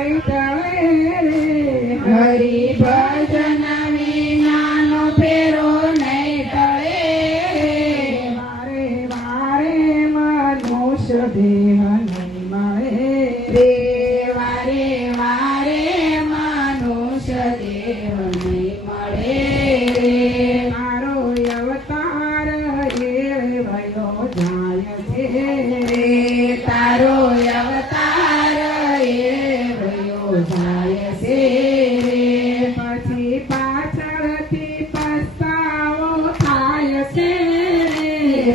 નહીં ટળે રે હરિ ભજન વિનાનો ફેરો નહીં ટળે વારે વારે મનુષ્ય દેહ નહીં મળે રે વારે વારે મનુષ્ય દેહ નહીં મળે રે મારો અવતાર એ ભયો જાય છે રે તારો અવતાર એ ભયો જાય છે રે પછી પાછળથી પસ્તાવો થાય છે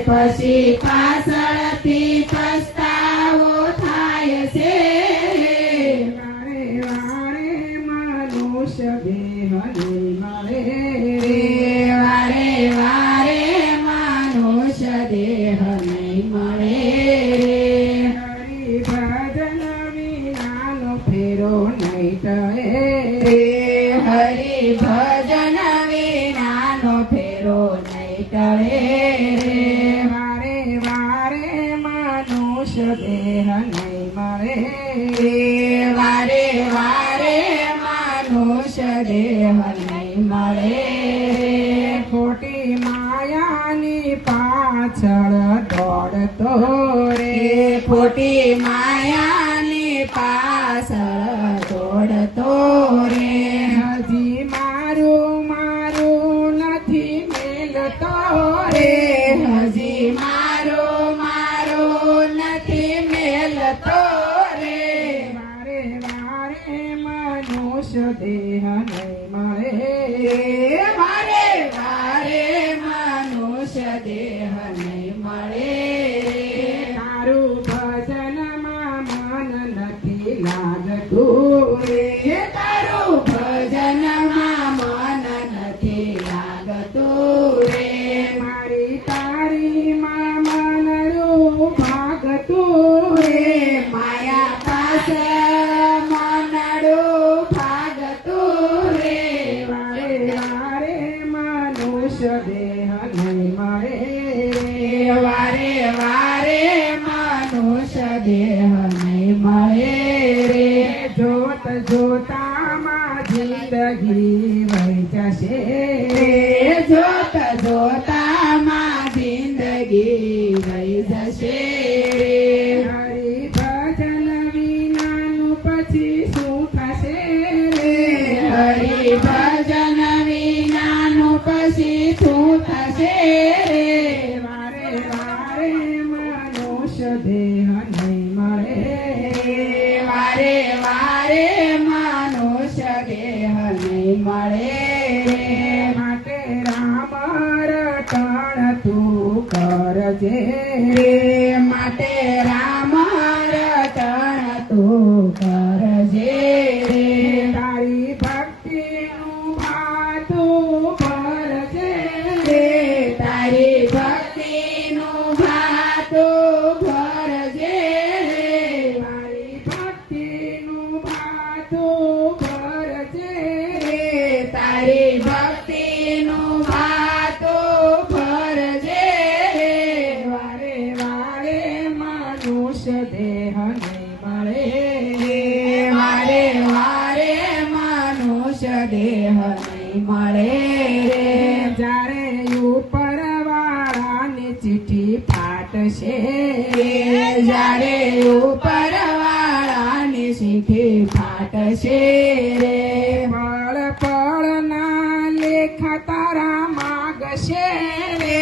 પછી પાછળથી પસ્તાવો થાય છે વારે વારે મનુષ્ય દેહ નહીં મળે રે વારે વારે મનુષ્ય દેહ નહીં મળે રે હરિ ભજન વિનાનો ફેરો નહીં ટળે રે હરિ ભજન વિનાનો ફેરો નહીં ટળે રે વારે વારે મનુષ્ય દેહ નહીં મળે રે વારે વારે મનુષ્ય દેહ નહીં મળે રે ખોટી માયાની પાછળ દોડતો રે ખોટી માયાની પાછળ દોડતો રે હજી મારું મારું નથી મેલતો રે હજી મારો મારો નથી મેલતો રે વારે વારે મનુષ્ય દેહ નહીં મળે વારે વારે મનુષ્ય દેહ નહીં મળે તારું ભજનમાં મન નથી લાગતું રે તારું ભજનમાં મન નથી લાગતું રે મારી તારી માં મનરું ભાગતું રે માયા પાસે મનડું ભાગતું રે વારે વારે મનુષ્ય દેહ નહીં મળે વારે વારે મનુષ્ય દેહ નહીં મળે રે જોત જોતામાં જિંદગી વહી જશે જોત જોતામાં જિંદગી રહી જશે રે હરિ ભજન વિનાનું પછી શું થશે રે હરિ ભજન વિનાનું પછી શું થશે રે વારે વારે મનુષ્ય દેહ નહીં મળે વારે વારે મનુષ્ય દેહ નહીં મળે રે માટે રામ રટણ તું કરજે રે માટે રામ રટણ તું કરજે રે તારી ભક્તિનું ભાતું ભરજે રે તારી ભક્તિનું ભાતું ભરજે રે તારી ભક્તિનું ભાતું ભરજે રે તારી ભક્તિનું ભાતું ભરજે રે વારે વારે મનુષ્ય દેહ નહીં મળે વારે વારે મનુષ્ય દેહ નહીં મળે રે જ્યારે ઉપર વાળાની ચિઠ્ઠી ફાટશે જ્યારે ઉપર વાળાની ચિઠ્ઠી ફાટશે રે પળ પળ ના લેખ તારા માગશે રે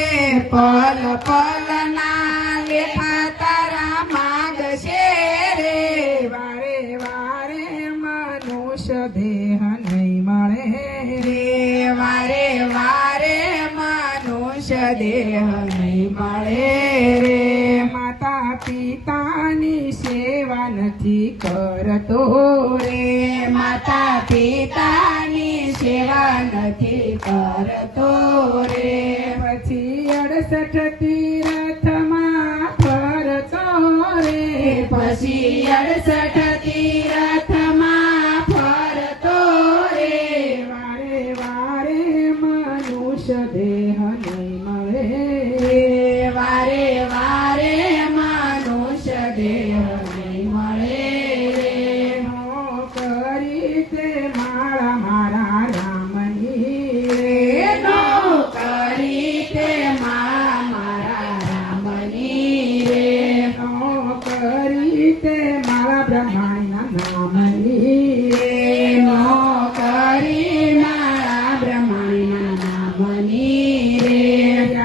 પલ પલ ના લેખા તારા માગશે રે વારે વારે મનુષ્ય દેહ નહીં મળે રે વારે વારે મનુષ્ય દેહ નહીં મળે રે માતા પિતાની સેવા નથી કરતો રે માતા પિતાની સેવા નથી કરતો રે પછી 68 તીરથમાં ફરતો રે પછી 68 તીરથમાં ફરતો રે વારે વારે મનુષ્ય દેહ નહીં મળે વારે વારે મનુષ્ય દેહ નહીં મળે રે તે મારા બ્રહ્માણીના નામની રે નોકરી મારા બ્રહ્માણીના નામની રે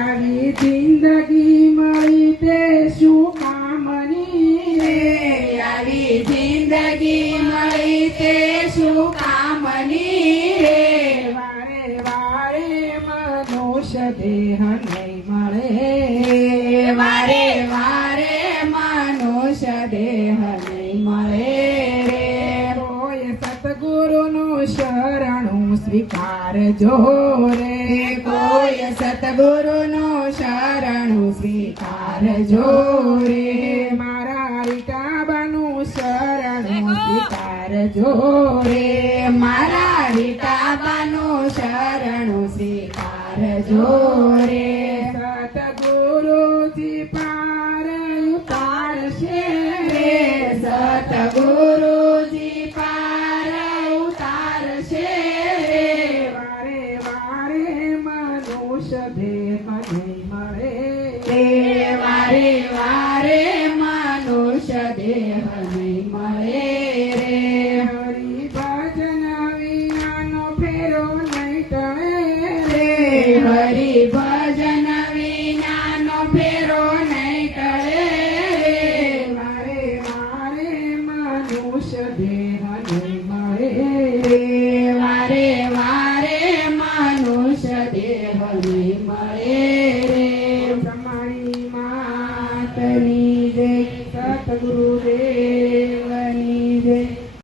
આવી જિંદગી મળી તે શું કામની રે આવી જિંદગી મળી તે શું કામની રે વારે વારે મનુષ્ય દેહ નહીં મળે વારે વારે મનુષ્ય દેહ નહીં મળે રે કોઈ સતગુરુનું શરણું સ્વીકારજો રે કોઈ સતગુરુનું શરણું સ્વીકારજો રે મારા રીટાબાનું શરણું સ્વીકારજો રે મારા રીટાબાનું શરણું સ્વીકારજો રે સતગુરુજી પાર ઉતારશે રે સતગુરુજી પાર ઉતારશે રે વારે વારે મનુષ્ય દેહ નહીં મળે રે વારે વારે મનુષ્ય દેહ નહીં મળે રે હરિ ભજન વિનાનો ફેરો નહીં ટળે રે હરિ ભજન વિનાનો ફેરો નહીં ટળે રે વારે વારે મનુષ્ય દેહ નહીં મળે રે વારે વારે મનુષ્ય દેહ નહીં મળે રે તમારી માતની જય સતગુરુદેવ